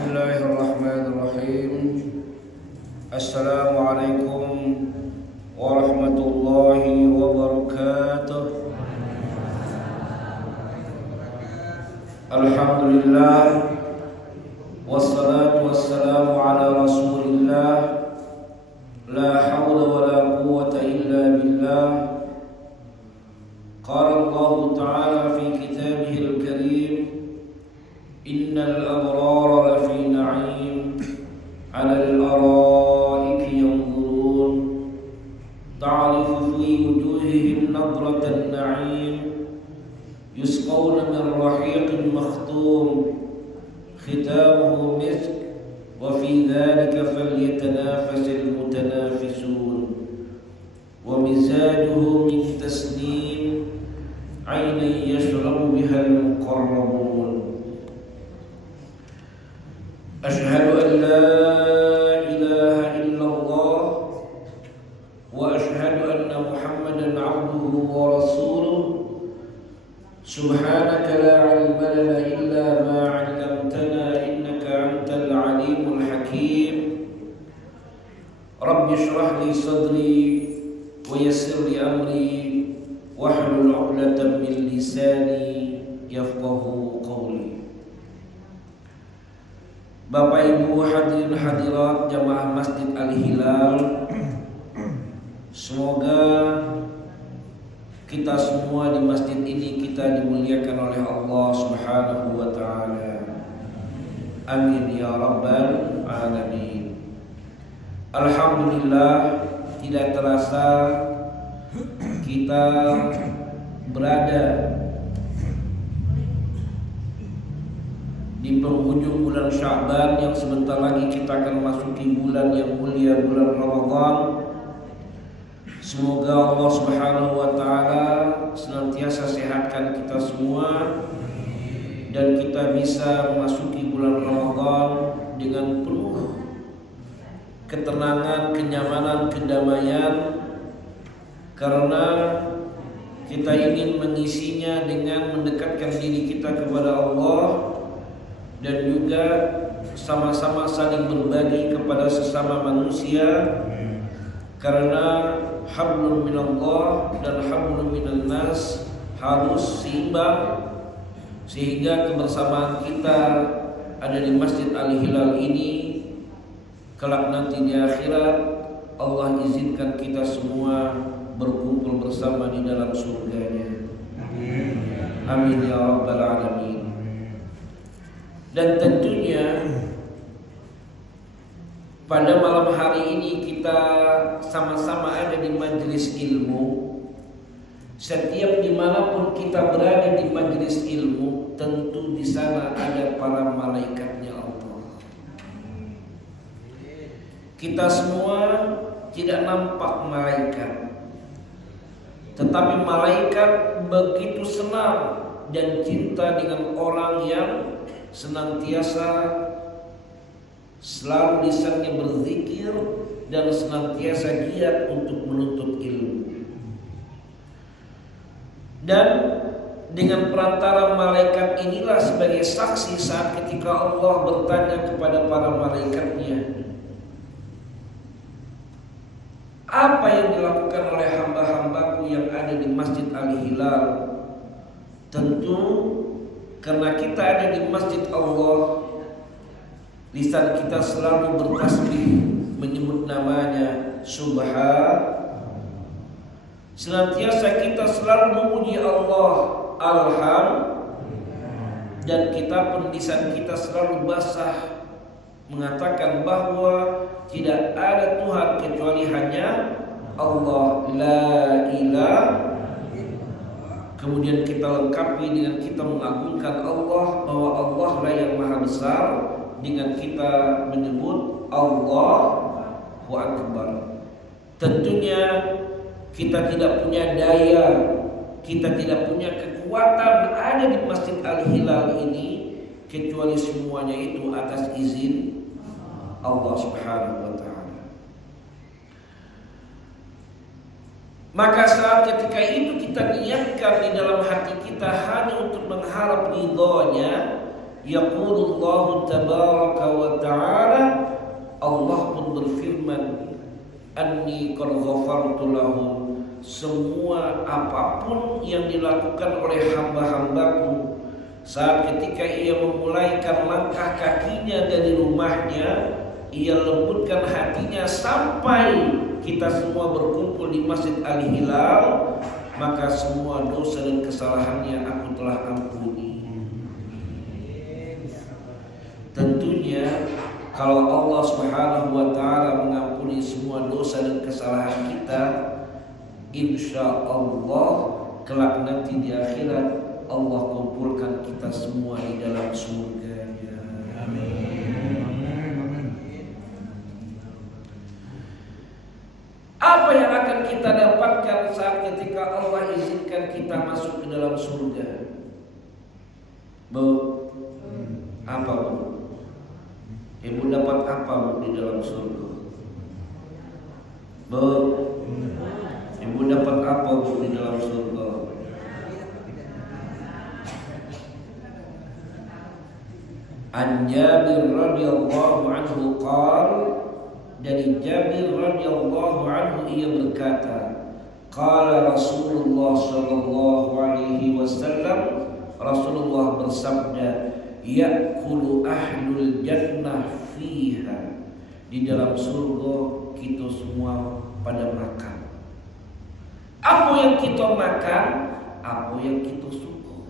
Bismillahirrahmanirrahim. Assalamualaikum warahmatullahi wabarakatuh. Alhamdulillah, wassalatu wassalamu ala rasulillah, la hawla wa la quwwata illa billah. Qala Allah ta'ala fi kitabihil karim, innal abrara lafi na'im 'alal ara'iki yanzurun ta'rifu fi wujuhihim nadratan na'im yusqawna min rahiqin makhtum khitamuhu misk wa fi dhalika falyatanafasil mutanafisun wa mizajuhu min tasnim 'aynan yashrabu biha al-muqarrabun. Asyhadu an la ilaha illallah wa asyhadu anna Muhammadan 'abduhu wa rasuluh. Subhanaka la 'ilma lana illa ma 'allamtana innaka antal 'alimul hakim. Rabbi shrah li sadri wa yassir li amri wahlul 'uqdatam min lisani yafqahu qawli. Bapak Ibu hadirin hadirat jamaah Masjid Al-Hilal, semoga kita semua di masjid ini kita dimuliakan oleh Allah Subhanahu wa taala. Amin ya rabbal alamin. Alhamdulillah, tidak terasa kita berada di penghujung bulan Sya'ban yang sebentar lagi kita akan masuki bulan yang mulia, bulan Ramadan. Semoga Allah Subhanahu wa taala senantiasa sehatkan kita semua dan kita bisa memasuki bulan Ramadan dengan penuh ketenangan, kenyamanan, kedamaian, karena kita ingin mengisinya dengan mendekatkan diri kita kepada Allah dan juga sama-sama saling berbagi kepada sesama manusia, karena hablum minallah dan hablum minan nas harus seimbang, sehingga kebersamaan kita ada di Masjid Al-Hilal ini kelak nanti di akhirat Allah izinkan kita semua berkumpul bersama di dalam surganya. Amin ya rabbal alamin. Dan tentunya pada malam hari ini kita sama-sama ada di majelis ilmu. Setiap dimanapun kita berada di majelis ilmu, tentu di sana ada para malaikatnya Allah. Kita semua tidak nampak malaikat, tetapi malaikat begitu senang dan cinta dengan orang yang senantiasa selalu lisannya berzikir dan senantiasa giat untuk menuntut ilmu. Dan dengan perantara malaikat inilah sebagai saksi saat ketika Allah bertanya kepada para malaikatnya, apa yang dilakukan oleh hamba-hambaku yang ada di Masjid Al-Hilal? Tentu karena kita ada di masjid Allah, lisan kita selalu bertasbih menyebut namanya subhan. Senantiasa kita selalu memuji Allah dan kita pun lisan kita selalu basah mengatakan bahwa tidak ada Tuhan kecuali hanya Allah, la ilaha. Kemudian kita lengkapi dengan kita mengagungkan Allah, bahwa Allah lah yang maha besar, dengan kita menyebut Allahu Akbar. Tentunya kita tidak punya daya, kita tidak punya kekuatan ada di Masjid Al-Hilal ini, kecuali semuanya itu atas izin Allah Subhanahu wa taala. Maka saat ketika itu kita niatkan di dalam hati kita hanya untuk mengharap ridhonya, Yaqulullahu tabaraka wa ta'ala, Allah pun berfirman, anni qad ghafartu lahum, semua apapun yang dilakukan oleh hamba-hambaku saat ketika ia memulaikan langkah kakinya dari rumahnya, ia lembutkan hatinya sampai kita semua berkumpul di Masjid Al-Hilal, maka semua dosa dan kesalahannya aku telah ampuni. Tentunya kalau Allah Subhanahu wa ta'ala mengampuni semua dosa dan kesalahan kita, insya Allah kelak nanti di akhirat Allah kumpulkan kita semua di dalam surga-Nya. Amin. Apa yang akan kita dapatkan saat ketika Allah izinkan kita masuk ke dalam surga? Bu, apa bu? Ibu dapat apa bu di dalam surga? Bu, ibu dapat apa bu di dalam surga? An Jabir radhiyallahu anhu qala, dari Jabir radhiyallahu anhu ia berkata, qala Rasulullah sallallahu alaihi wasallam, Rasulullah bersabda, ya'kulu ahlul jannah fiha, di dalam surga kita semua pada makan. Apa yang kita makan, apa yang kita suka.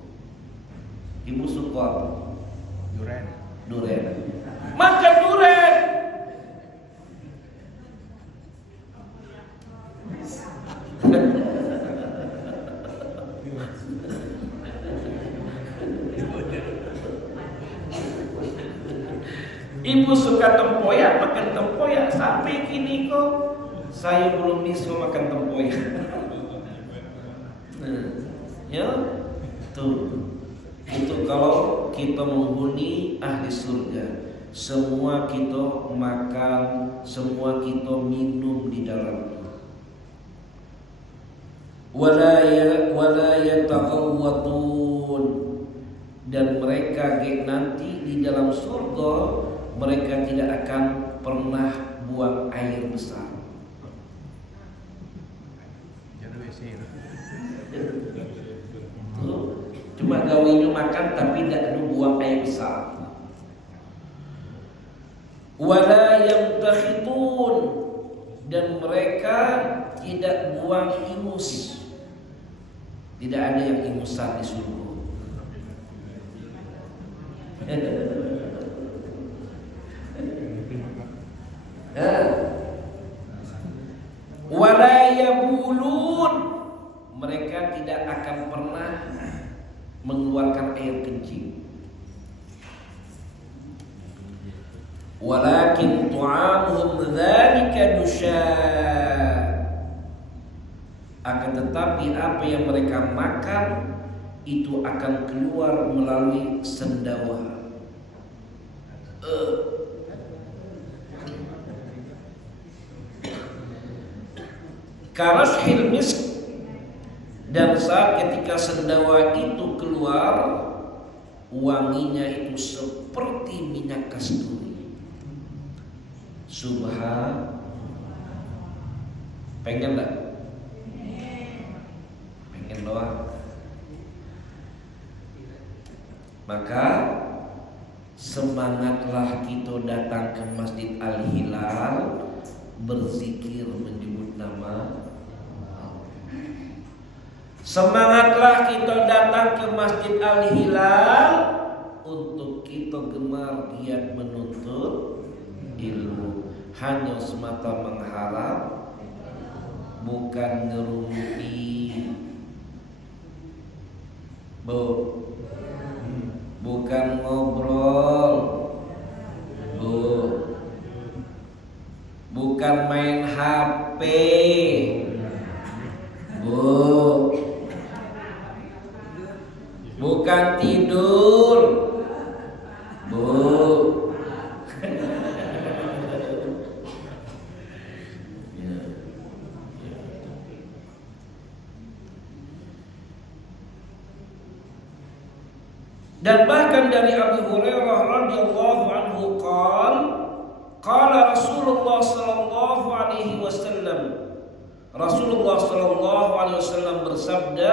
Ibu suka apa? Durian. Makan durian. Ibu suka tempoyak, makan tempoyak. Sampai kini kok saya belum bisa makan tempoyak. Ya, tuh. Itu kalau kita menghuni ahli surga, semua kita makan, semua kita minum di dalamnya. Wala yataghawwatun, dan mereka nanti di dalam surga mereka tidak akan pernah buang air besar. Cuma gawinya makan tapi tidak ada buang air besar. Wala yamtakhitun, dan mereka tidak buang ingus. Tidak ada yang ingusan di surga. Wala yabulun, mereka tidak akan pernah mengeluarkan air kencing. Walakin tu'amuhum dzalika dusyaa, akan tetapi apa yang mereka makan itu akan keluar melalui sendawa. Karashil misk, dan saat ketika sendawa itu keluar, wanginya itu seperti minyak kasturi. Subhan, pengen enggak? Pengen doang. Maka semangatlah kita datang ke Masjid Al-Hilal, berzikir menyebut nama. Semangatlah kita datang ke Masjid Al-Hilal untuk kita gemar giat menuntut ilmu, hanya semata mengharap, bukan ngerumpi, bukan ngobrol, bukan main HP, bukan tidur, Dan bahkan dari Abu Hurairah radhiyallahu anhu qala Rasulullah sallallahu alaihi wasallam, Rasulullah sallallahu alaihi wasallam bersabda,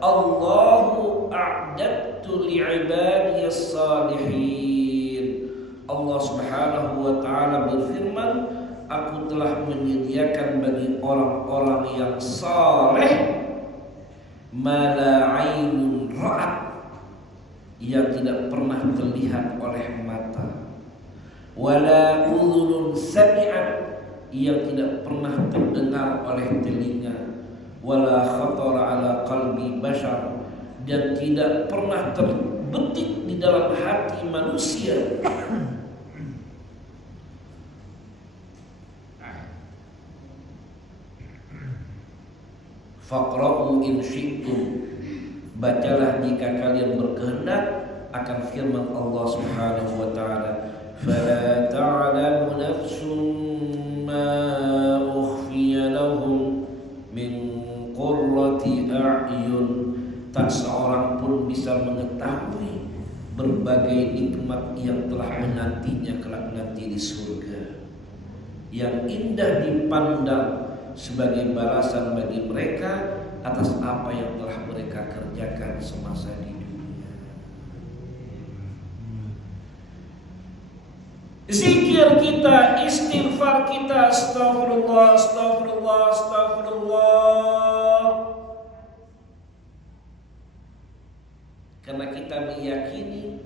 Allahu a'dattu li'ibadiyas salihin. Allah Subhanahu wa taala berfirman, aku telah menyediakan bagi orang-orang yang saleh ma la 'ainun ra'at, yang tidak pernah terlihat oleh mata, wala udhunun sami'at, yang tidak pernah terdengar oleh telinga, wala khatara ala qalbi bashar, dan tidak pernah terbetik di dalam hati manusia. Faqra'u in syi'tum, bacalah jika kalian berkehendak, akan firman Allah Subhanahu wa taala, fala ta'lamu nafsun ma ukhfiya lahum min qurrati a'yun, tak seorang pun bisa mengetahui berbagai nikmat yang telah menantinya kelak nanti di surga, yang indah dipandang sebagai balasan bagi mereka atas apa yang telah mereka kerjakan semasa di dunia. Zikir kita, istighfar kita, astagfirullah, astagfirullah, astagfirullah. Karena kita meyakini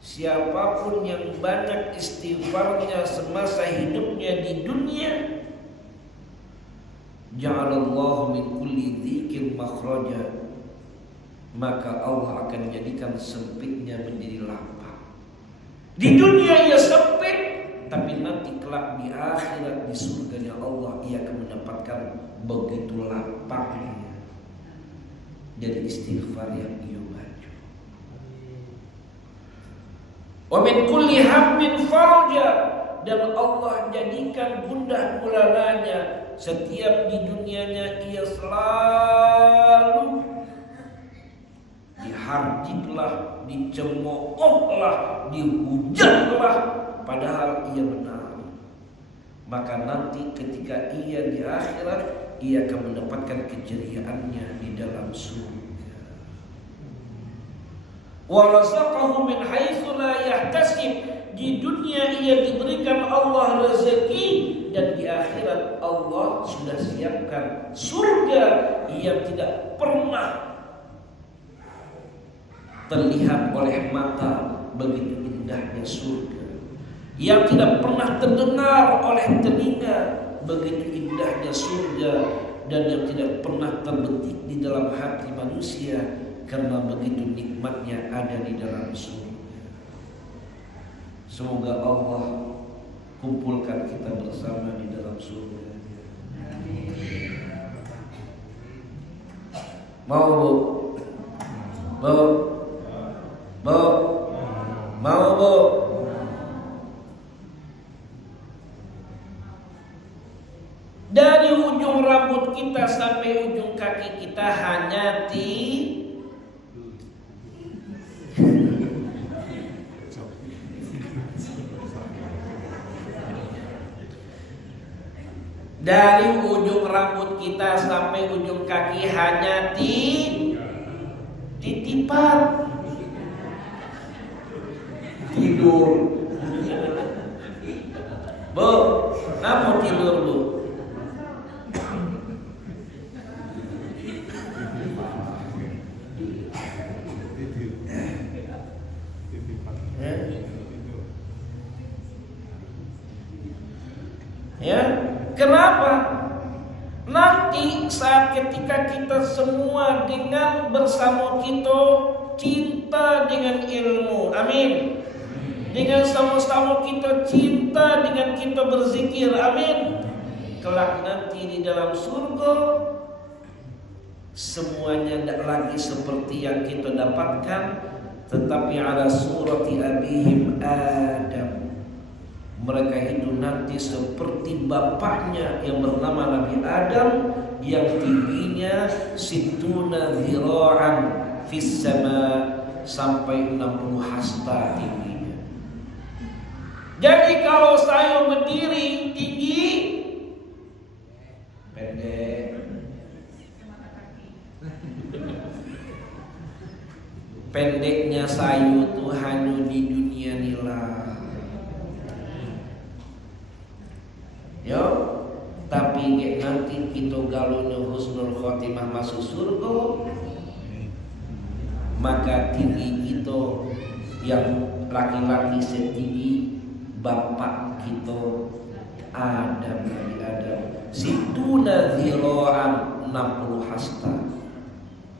siapapun yang banyak istighfarnya semasa hidupnya di dunia, ja'alallahu min kulli dzikrin makhraja, maka Allah akan jadikan sempitnya menjadi lapang. Di dunia ia sempit, tapi nanti kelak di akhirat di surganya Allah ia akan mendapatkan begitu lapangnya dari istighfar yang ia baca. Wa min kulli hammin farja, dan Allah jadikan gundah gulananya. Setiap di dunianya ia selalu diharjitlah, dicemoohlah, dihujatlah, padahal ia benar. Maka nanti ketika ia di akhirat, ia akan mendapatkan keceriaannya di dalam surga. Wa razaqahu min haitsu la yahtasib, di dunia ia diberikan Allah rezeki, dan di akhirat Allah sudah siapkan surga yang tidak pernah terlihat oleh mata, begitu indahnya surga, yang tidak pernah terdengar oleh telinga, begitu indahnya surga, dan yang tidak pernah terbetik di dalam hati manusia, karena begitu nikmatnya ada di dalam surga. Semoga Allah kumpulkan kita bersama di dalam surga. Mau bu? Mau bu? Dari ujung rambut kita sampai ujung kaki kita hanya dari ujung rambut kita sampai ujung kaki hanya titipan. Tidur. Bu, kenapa tidur bu? Ya, kenapa? Nanti saat ketika kita semua dengan bersama kita cinta dengan ilmu, amin. Dengan sama-sama kita cinta dengan kita berzikir, amin. Kelak nanti di dalam surga semuanya tidak lagi seperti yang kita dapatkan, tetapi ala surati abihim Adam. Mereka itu nanti seperti bapaknya yang bernama Nabi Adam, yang tingginya situna dhira'an fis sama, sampai 60 hasta tingginya. Jadi kalau saya berdiri tinggi, pendek. Pendeknya sayu tuh hanya di dunia nila. Yo, tapi nanti kita galunya husnul khotimah masuk surga, maka tinggi kita yang laki-laki setinggi bapak kita Adam, Nabi Adam, situna ziraan 60 hasta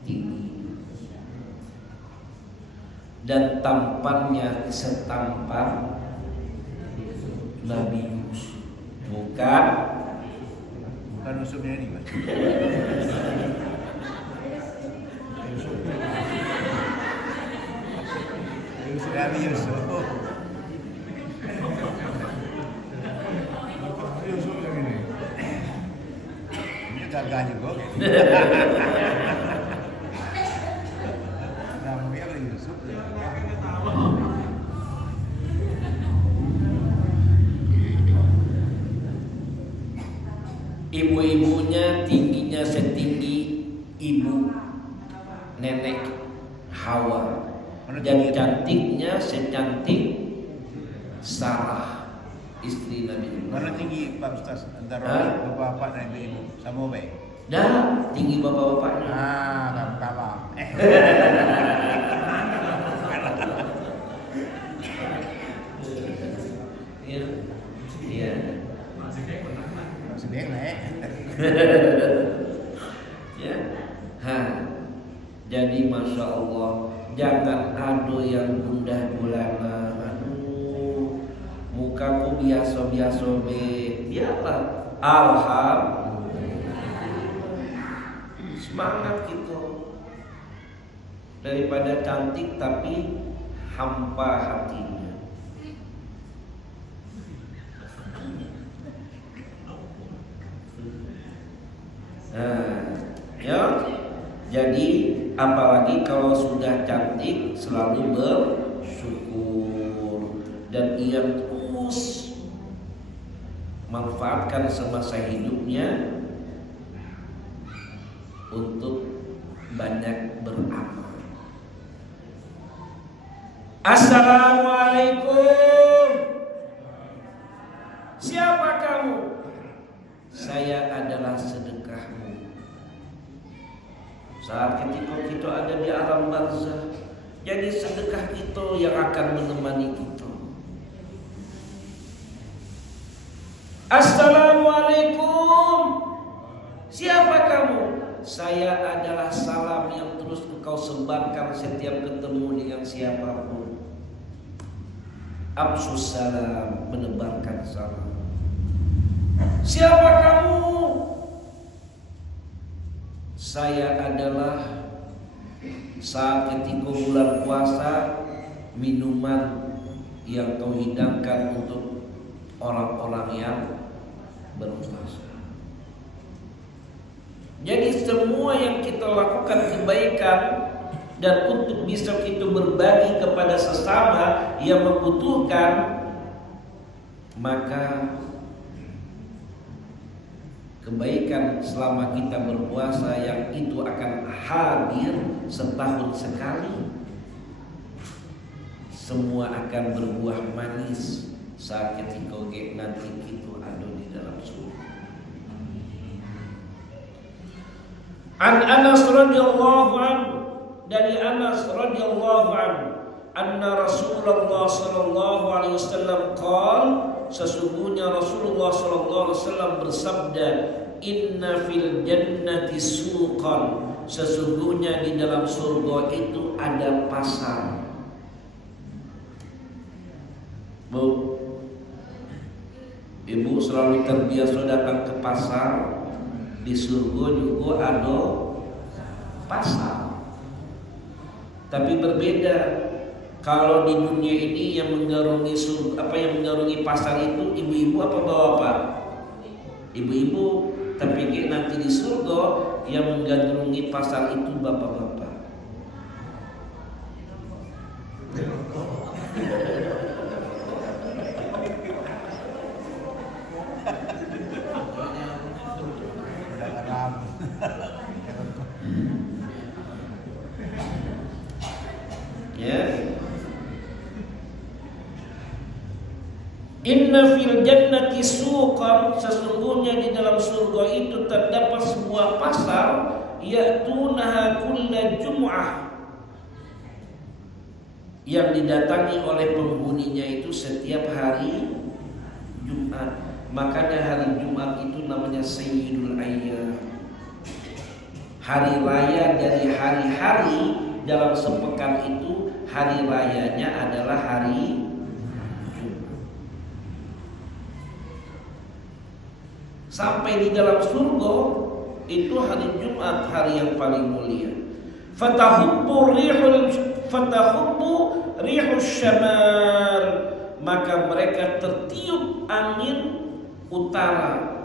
tinggi, dan tampannya setampan Nabi Yusuf. Bukan Yusufnya ini, Mas. Nabi Yusuf. Yusuf yang ini. Ini gagahnya kok. Namanya Yusuf. Ibu-ibunya tingginya setinggi ibu nenek Hawa, dan cantiknya secantik Sarah, istri Nabi Ibrahim. Mana tinggi Pak Ustaz antara bapak dan ibu sama baik? Dah tinggi bapak-bapaknya. Kalah. Iya. Iya. Sedang lah. Ya. Jadi masya Allah, jangan ado yang gundah gulana. Aduh, mukaku biasa-biasa be. Biarlah. Alhamdulillah. Semangat kita. Daripada cantik tapi hampa hatinya. Ya. Jadi apalagi kalau sudah cantik selalu bersyukur, dan ia terus manfaatkan semasa hidupnya untuk banyak beramal. Assalamualaikum. Siapa kamu? Saya adalah sedekahmu. Saat ketika kita ada di alam barzah, jadi sedekah kita yang akan menemani kita. Assalamualaikum. Siapa kamu? Saya adalah salam yang terus engkau sebarkan setiap ketemu dengan siapapun. Absus salam, menebarkan salam. Siapa kamu? Saya adalah saat ketika bulan puasa minuman yang kau hidangkan untuk orang-orang yang berpuasa. Jadi semua yang kita lakukan kebaikan dan untuk bisa kita berbagi kepada sesama yang membutuhkan, maka kebaikan selama kita berpuasa yang itu akan hadir setahun sekali, semua akan berbuah manis saat ketika nanti kita ada di dalam surga. An Anas radhiyallahu anhu, dari Anas radhiyallahu anhu, anna Rasulullah sallallahu alaihi wasallam qala, sesungguhnya Rasulullah sallallahu alaihi wasallam bersabda, inna fil jannati suqan, sesungguhnya di dalam surga itu ada pasar. Bu, ibu selalu terbiasa datang ke pasar. Di surga juga ada pasar, tapi berbeda. Kalau di dunia ini yang menggarungi surga, yang menggarungi pasar itu ibu-ibu apa bapak? Ibu-ibu. Tapi nanti di surga yang menggarungi pasar itu bapak-bapak. Inna fil jannati suqan, sesungguhnya di dalam surga itu terdapat sebuah pasar, ya'tunaha kulla jum'ah, yang didatangi oleh penghuninya itu setiap hari Jumat. Makanya hari Jumat itu namanya Sayyidul Ayyam, hari raya dari hari-hari dalam sepekan itu. Hari rayanya adalah hari sampai di dalam surga itu hari Jumat, hari yang paling mulia. Fatahubbu rihus syamar, maka mereka tertiup angin utara.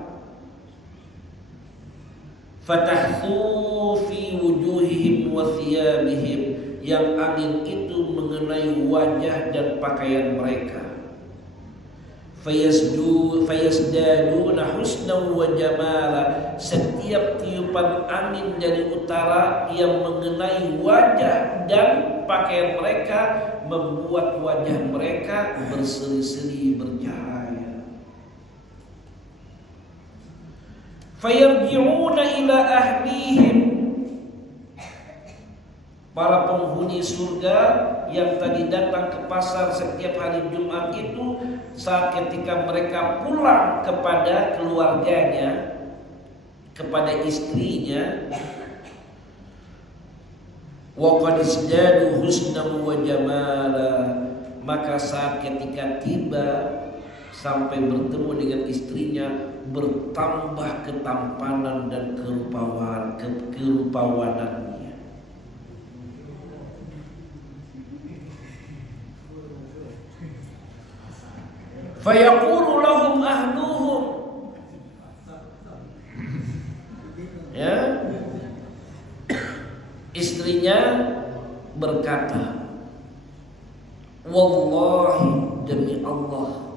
Fatahfu fi wujuhihim wa thiyabihim, yang angin itu mengenai wajah dan pakaian mereka. Fayasdaduna husnan wa jamala, setiap tiupan angin dari utara yang mengenai wajah dan pakaian mereka membuat wajah mereka berseri-seri bercahaya. Fayarji'una ila ahlihim, para penghuni surga yang tadi datang ke pasar setiap hari Jumat itu, saat ketika mereka pulang kepada keluarganya, kepada istrinya, wa qad izdadu husnan wa jamala, maka saat ketika tiba sampai bertemu dengan istrinya, bertambah ketampanan dan kerupawanannya. Fayaqulu lahum ahluhum, ya, istrinya berkata, wallahi, demi Allah,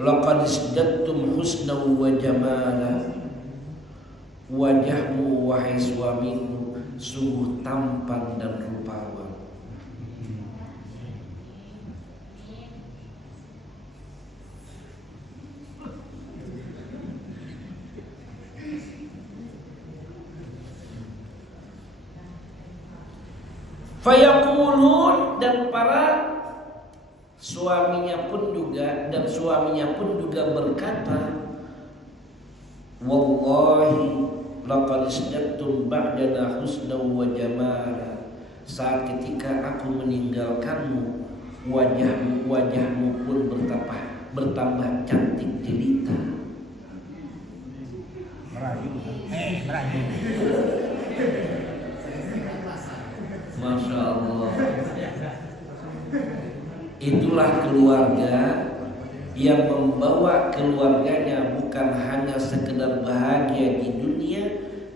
laqad isdattum husnan wa jamala, wajahmu wahai suamiku sungguh tampan dan rupawan. Fayaqulun, dan para suaminya pun juga berkata, wallahi laqad isdattum ba'dana husnan wa jamala, saat ketika aku meninggalkanmu, wajahmu pun bertambah cantik jelita. Merayu. Masya Allah. Itulah keluarga yang membawa keluarganya bukan hanya sekedar bahagia di dunia,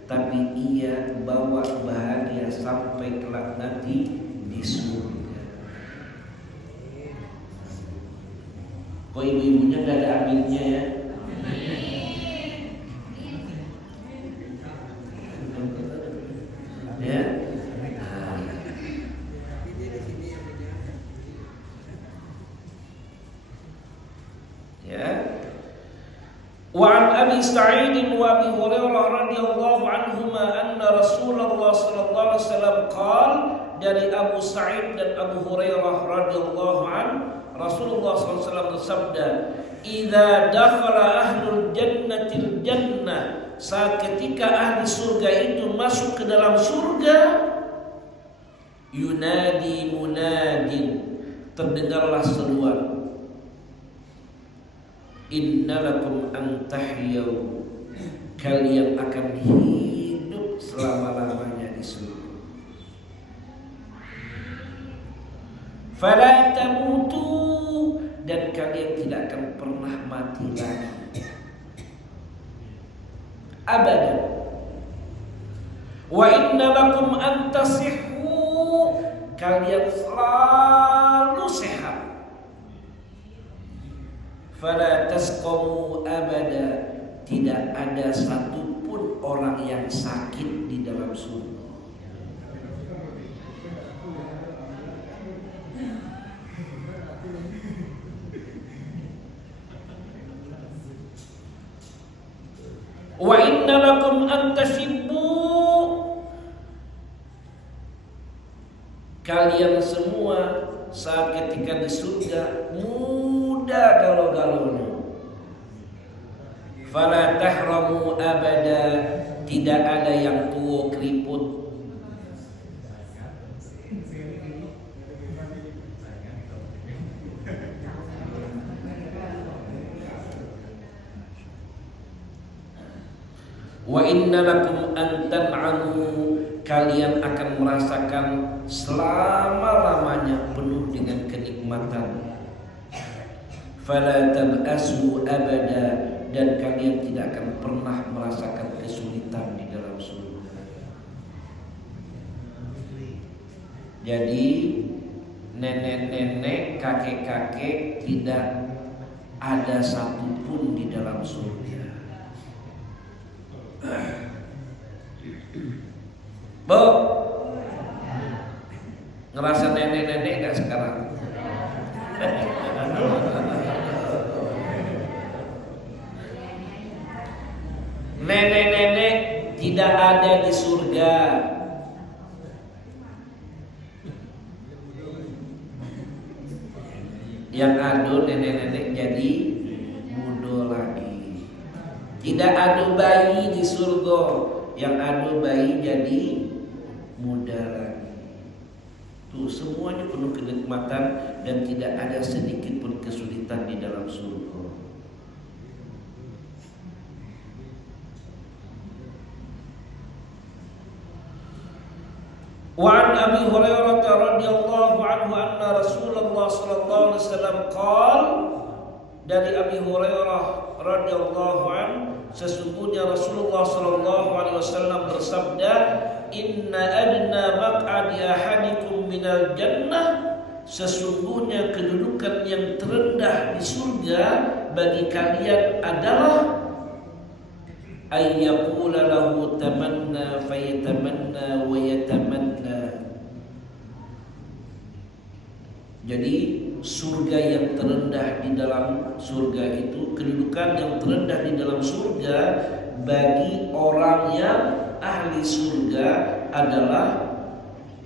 tapi ia bawa bahagia sampai kelak nanti di surga. Kok ibu-ibunya gak ada aminnya ya? Ya. Wa an Abi Sa'id wa Abi Hurairah radhiyallahu anhuma anna Rasulullah sallallahu alaihi wasallam qala, dari Abu Sa'id dan Abu Hurairah radhiyallahu an, Rasulullah sallallahu alaihi wasallam bersabda, "Idza dakhala ahlul jannatil jannah", saat ketika ahli surga itu masuk ke dalam surga, yunadi munadin, terdengarlah seruan, innalakum an tahyau, kalian akan hidup selama-lamanya di surga. Fala tamutu, dan kalian tidak akan pernah mati lagi abadan. Wa innalakum an tasihhu, kalian selalu sehat. Fala tasqamu abada, tidak ada satupun orang yang sakit di dalam surga. Wa inna lakum an tashibbu, kalian semua saat ketika di surga muda galau-galaunya. Fala tahramu abada, tidak ada yang tua keriput. Wa inna lakum an tan'amu, kalian akan merasakan selama-lamanya penuh dengan kenikmatan. Fala tab'asu abada, dan kalian tidak akan pernah merasakan kesulitan di dalam surga. Jadi nenek-nenek, kakek-kakek tidak ada satupun di dalam surga. Bo, ngerasa nenek-nenek gak sekarang? Nenek-nenek tidak ada di surga. Yang ada nenek-nenek jadi muda lagi. Tidak ada bayi di surga. Yang ada bayi jadi muda lagi. Tuh, semuanya penuh kenikmatan dan tidak ada sedikit pun kesulitan di dalam surga. Wa an Abi Hurairah radhiyallahu anhu anna Rasulullah sallallahu alaihi wasallam qala, dari Abi Hurairah radhiyallahu anhu, sesungguhnya Rasulullah sallallahu alaihi wasallam bersabda, inna adna maq'adi ahadikum minal jannah, sesungguhnya kedudukan yang terendah di surga bagi kalian adalah ayyaqula lahu tamanna fayatamanna wa yatamanna. Jadi surga yang terendah di dalam surga itu, kedudukan yang terendah di dalam surga bagi orang yang ahli surga adalah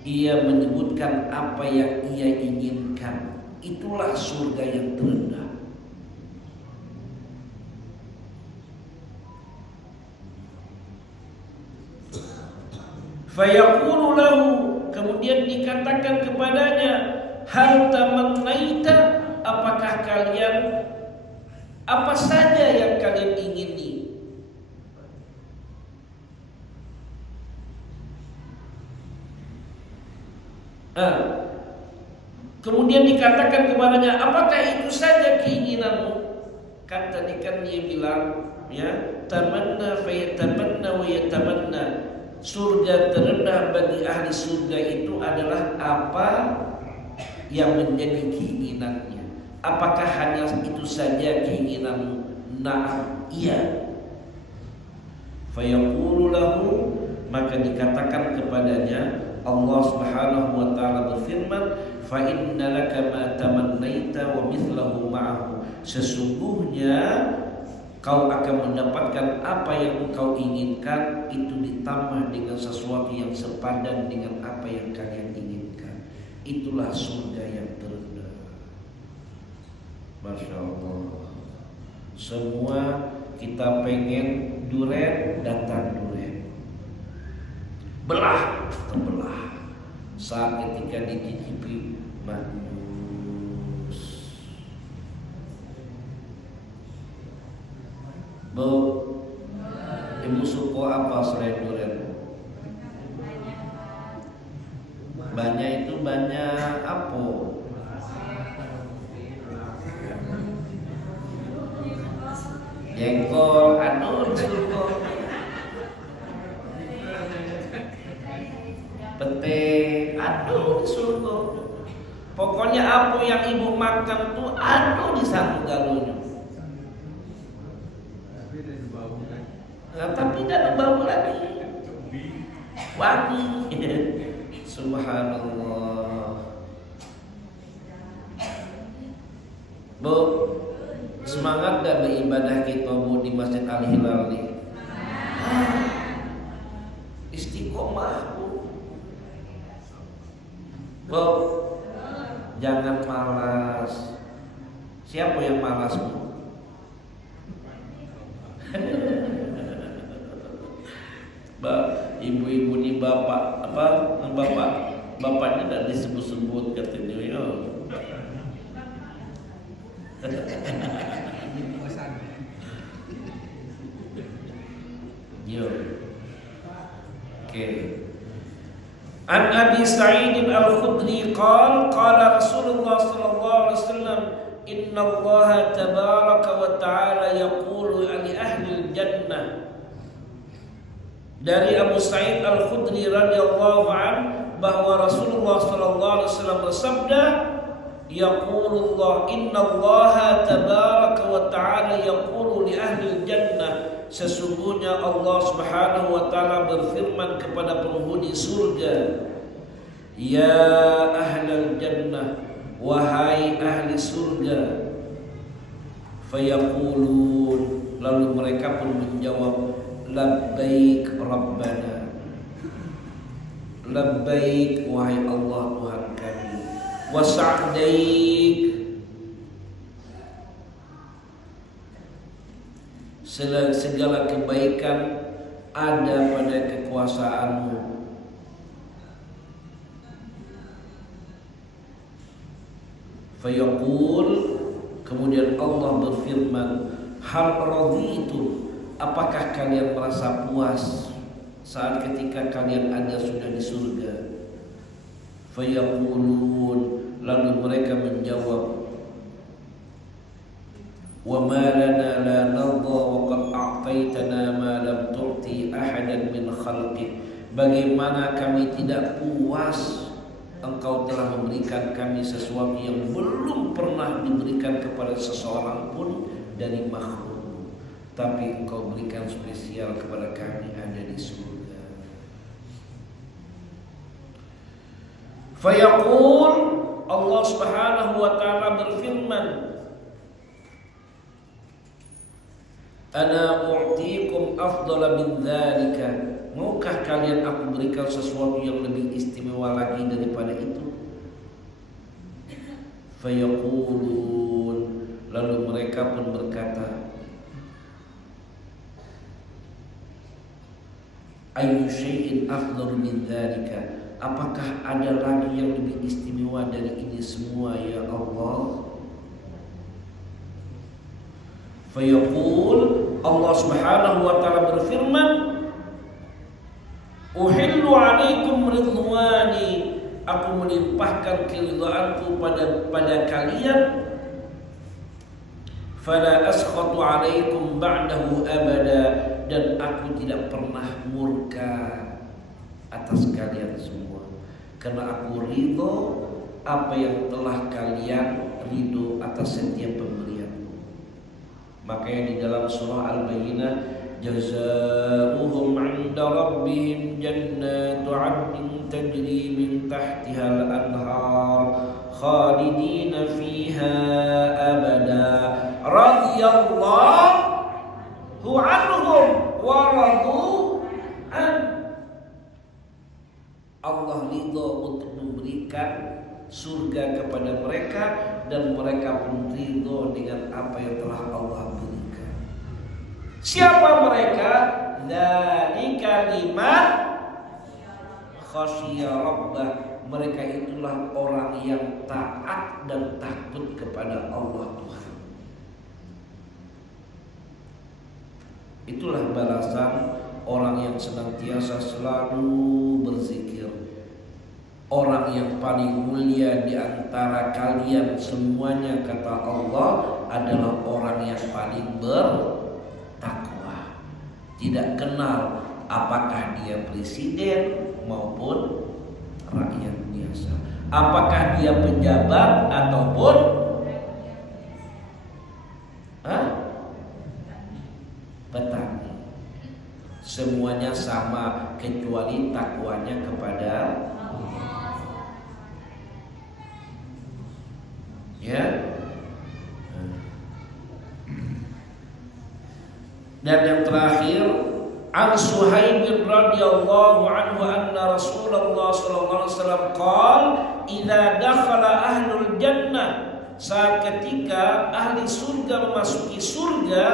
ia menyebutkan apa yang ia inginkan. Itulah surga yang terendah. Fayaqulu lahu, kemudian dikatakan kepadanya, hal tamannaita, apakah kalian, apa saja yang kalian ingini? Kemudian dikatakan kepadanya, apakah itu saja keinginanmu? Kan tadi kan dia bilang, ya, tamanna fayatamanna wa yatamanna. Surga terendah bagi ahli surga itu adalah apa yang menjadi keinginannya. Apakah hanya itu saja keinginanmu? Na'am, iya. Fayaqulu lahu, maka dikatakan kepadanya, Allah Subhanahu wa taala berfirman, fa innalaka ma tamannaita wa mithlahu ma'ahu. Sesungguhnya kau akan mendapatkan apa yang engkau inginkan, itu ditambah dengan sesuatu yang sepadan dengan apa yang kalian inginkan. Itulah surga yang terendah. Masya Allah. Semua kita pengen duren, datang duren. Belah, terbelah. Saat ketika dicicipi manis. Bu, ibu suka apa selain durian? Banyak itu banyak apa? Jengkol, aduh suka. Pete, aduh suka. Pokoknya apa yang ibu makan tuh aduh di satu galunya. Nah, tapi tidak ada bau lagi, wangi. Subhanallah. Bu, semangat gak beribadah kita Bu di Masjid Al Hilal nih? Istiqomah. Bob, jangan malas. Siapa yang malas? Ibu-ibu nih bapak bapaknya tidak disebut-sebut katanya. Yo. Oke. An Abi Sa'id Al-Khudri qala Rasulullah sallallahu alaihi wasallam inna Allah tabaraka wa ta'ala yaqulu li ahli al-jannah. Dari Abu Sa'id Al-Khudri radhiyallahu an bahwa Rasulullah sallallahu alaihi wasallam bersabda, yaqulullah innallaha tabaraka wa ta'ala yaqulu li ahli al-jannah, sesungguhnya Allah Subhanahu wa taala berfirman kepada penghuni surga, ya ahlal jannah, wahai ahli surga. Fayaqulun, lalu mereka pun menjawab, labbaik rabbana, labbaik wahai Allah Tuhan kami, wa sa'daik, segala kebaikan ada pada kekuasaanmu. Fayaqul, kemudian Allah berfirman, hal raditu, apakah kalian merasa puas saat ketika kalian ada sudah di surga? Fayaqulun, lalu mereka menjawab, wa ma lana la narda wa qad a'taitana ma lam tu'ti ahadan min khalqik, bagaimana kami tidak puas, Engkau telah memberikan kami sesuatu yang belum pernah diberikan kepada seseorang pun dari makhluk, tapi Engkau berikan spesial kepada kami ada di surga. Fayaqul, Allah Subhanahu wa taala berfirman, ana u'tikum afdala min dzalika, maukah kalian aku berikan sesuatu yang lebih istimewa lagi daripada itu? Fayaqulun, lalu mereka pun berkata, ayyu syai'in afdalu min dzalika, apakah ada lagi yang lebih istimewa dari ini semua ya Allah? Fayaqul, Allah Subhanahu wa taala berfirman, uhillu alaikum ridwani, aku melimpahkan keridhaanku pada kalian, fala askhatu alaikum ba'dahu abada, dan aku tidak pernah murka atas kalian semua, karena aku ridho apa yang telah kalian ridho atas setiap pemberian. Makanya di dalam surah Al-Bayyinah, jazaohum 'inda rabbihim jannatu 'adnin tajri min tahtiha al-anhar khalidina fiha abada radhiyallahu anhum wa radu an. Allah ridho untuk memberikan surga kepada mereka, dan mereka pun ridho dengan apa yang telah Allah berikan. Siapa mereka? Dzalika liman khasyiya rabbah, mereka itulah orang yang taat dan takut kepada Allah Tuhan. Itulah balasan orang yang senantiasa selalu berzikir. Orang yang paling mulia di antara kalian semuanya, kata Allah, adalah orang yang paling bertakwa. Tidak kenal apakah dia presiden maupun rakyat biasa, apakah dia pejabat ataupun petani. Semuanya sama kecuali takwanya kepada ya. Dan yang terakhir, An Suhaib radhiyallahu anhu anna Rasulullah sallallahu alaihi wasallam qala idza dakhala ahlul jannah, saat ketika ahli surga memasuki surga,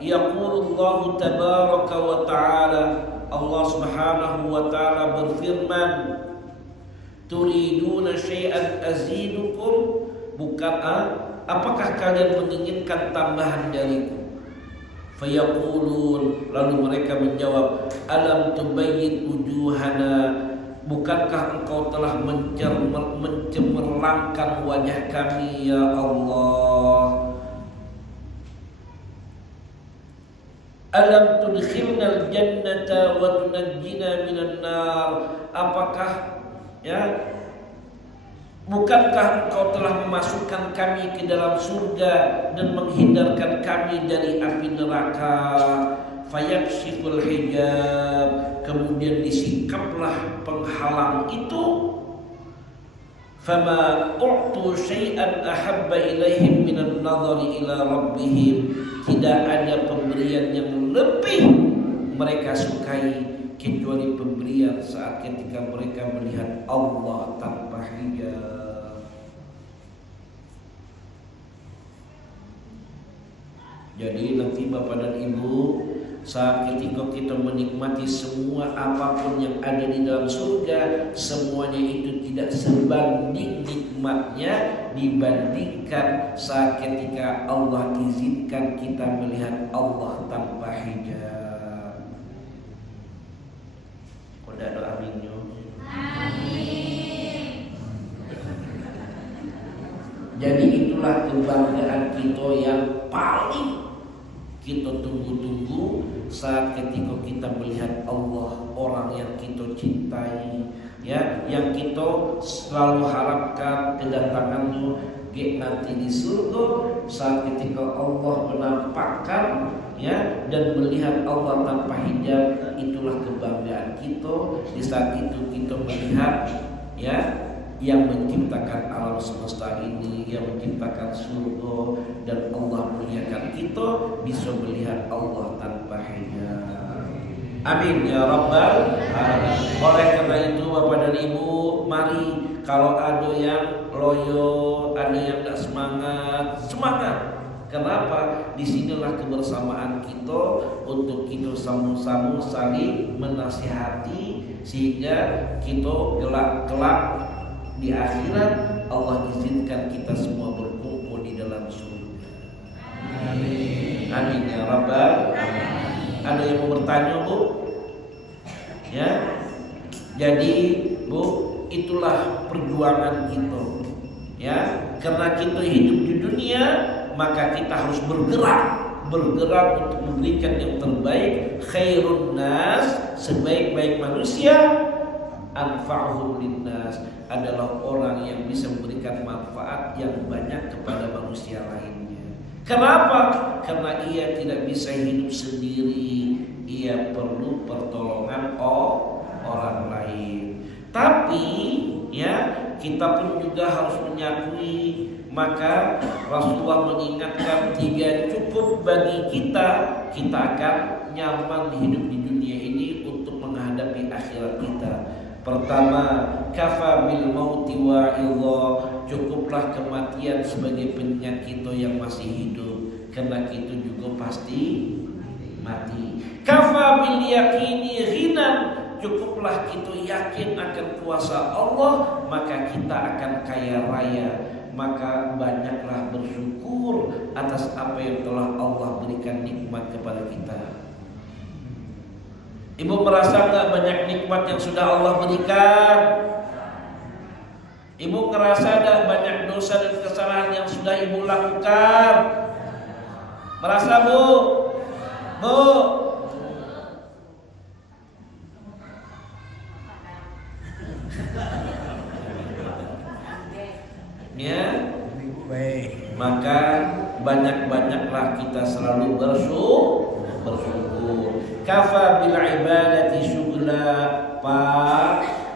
yaqulullahu tabaraka wa ta'ala, Allah subhanahu wa ta'ala berfirman, turiduna syai'an azidukum, bukan apakah kalian menginginkan tambahan dariku? Fayaqulun, lalu mereka menjawab, alam tubayyid wujuhana, bukankah engkau telah mencemerlangkan wajah kami ya Allah? Alam tudkhilnal jannata wa tunajjina minan nar, apakah bukankah engkau telah memasukkan kami ke dalam surga dan menghindarkan kami dari api neraka? Fayakshiful hijab, kemudian disingkaplah penghalang itu. Fama u'tu syai'an ahabba ilaihim minan nadhari ila rabbihim, tidak ada pemberian yang lebih mereka sukai kecuali pemberian saat ketika mereka melihat Allah tanpa hijab. Jadi nanti Bapak dan Ibu, saat ketika kita menikmati semua apapun yang ada di dalam surga, semuanya itu tidak sebanding nikmatnya dibandingkan saat ketika Allah izinkan kita melihat Allah tanpa hijab. Udah doa aminnya. Jadi itulah kebanggaan kita yang paling kita tunggu-tunggu saat ketika kita melihat Allah, orang yang kita cintai, ya, yang kita selalu harapkan kedatangannya nanti di surga. Saat ketika Allah menampakkan, ya, dan melihat Allah tanpa hijab, itulah kebanggaan kita. Di saat itu kita melihat, ya, yang menciptakan alam semesta ini, yang menciptakan surga, dan Allah muliakan kita bisa melihat Allah tanpa hijab. Amin ya rabbal alamin. Oleh karena itu Bapak dan Ibu, mari kalau ada yang loyo, ada yang tidak semangat. Kenapa? Disinilah kebersamaan kita untuk kita sama-sama saling menasihati sehingga kita kelak di akhirat Allah izinkan kita semua berkumpul di dalam surga. Amin. Amin ya rabbal alamin. Ada yang mau bertanya, Bu? Ya. Jadi, Bu, itulah perjuangan kita. Ya, karena kita hidup di dunia, maka kita harus bergerak untuk memberikan yang terbaik. Khairun nas, sebaik-baik manusia, anfa'uhum linnas, adalah orang yang bisa memberikan manfaat yang banyak kepada manusia lainnya. Kenapa? Karena ia tidak bisa hidup sendiri, ia perlu pertolongan orang lain. Tapi, ya, kita pun juga harus menyakui, maka Rasulullah mengingatkan 3 cukup bagi kita akan nyaman hidup di dunia ini untuk menghadapi akhirat kita. Pertama, kafa bil mauti wa'idha, cukuplah kematian sebagai pengingat kita yang masih hidup, karena kita juga pasti mati. Kafa bil yaqini ghinan, cukuplah kita yakin akan kuasa Allah, maka kita akan kaya raya. Maka banyaklah bersyukur atas apa yang telah Allah berikan nikmat kepada kita. Ibu merasa gak banyak nikmat yang sudah Allah berikan? Ibu ngerasa gak banyak dosa dan kesalahan yang sudah ibu lakukan? Merasa, Bu? Bu? Ya? Maka banyak-banyaklah kita selalu bersyukur. Kafa bil ibadati syughla,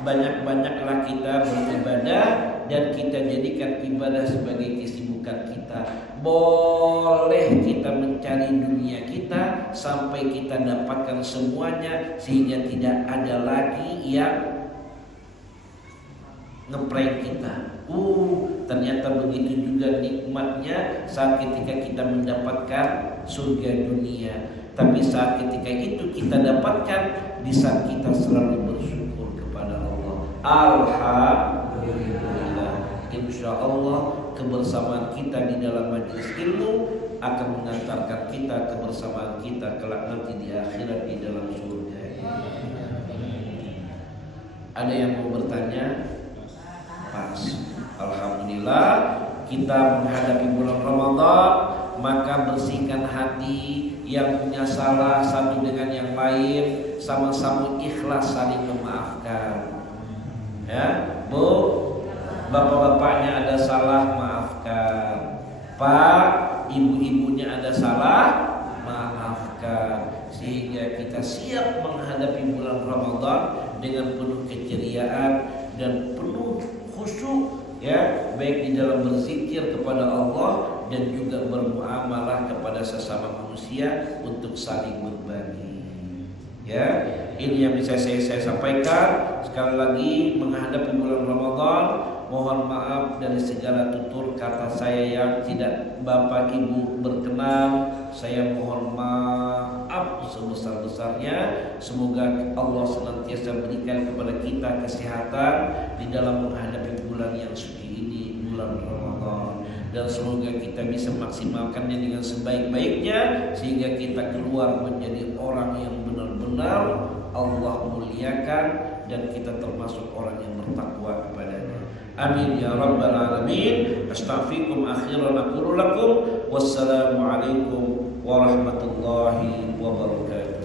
banyak-banyaklah kita beribadah dan kita jadikan ibadah sebagai kesibukan kita. boleh kita mencari dunia kita sampai kita dapatkan semuanya, sehingga tidak ada lagi yang ngeprank kita. Ternyata begitu juga nikmatnya saat ketika kita mendapatkan surga dunia. Tapi saat ketika itu kita dapatkan, di saat kita selalu bersyukur kepada Allah. Alhamdulillah. Insya Allah kebersamaan kita di dalam majelis ilmu akan mengantarkan kita kebersamaan kita kelak nanti di akhirat di dalam surga. Ada yang mau bertanya? Pas. Alhamdulillah kita menghadapi bulan Ramadan, maka bersihkan hati. Yang punya salah satu dengan yang lain, sama-sama ikhlas saling memaafkan. Ya, Bu, bapak-bapaknya ada salah, maafkan. Pak, ibu-ibunya ada salah, maafkan. Sehingga kita siap menghadapi bulan Ramadan dengan penuh keceriaan dan penuh khusyuk, ya, baik di dalam berzikir kepada Allah dan juga bermuamalah kepada sesama manusia untuk saling berbagi. Ya, ini yang bisa saya sampaikan. Sekali lagi menghadapi bulan Ramadan, mohon maaf dari segala tutur kata saya yang tidak Bapak Ibu berkenan. Saya mohon maaf sebesar-besarnya. Semoga Allah senantiasa berikan kepada kita kesehatan di dalam menghadapi bulan yang suci ini, bulan Ramadan. Dan semoga kita bisa maksimalkannya dengan sebaik-baiknya, sehingga kita keluar menjadi orang yang benar-benar Allah muliakan dan kita termasuk orang yang bertakwa kepadanya. Amin ya rabbal alamin. Astaghfirukum akhiran aqulu lakum wassalamu alaikum warahmatullahi wabarakatuh.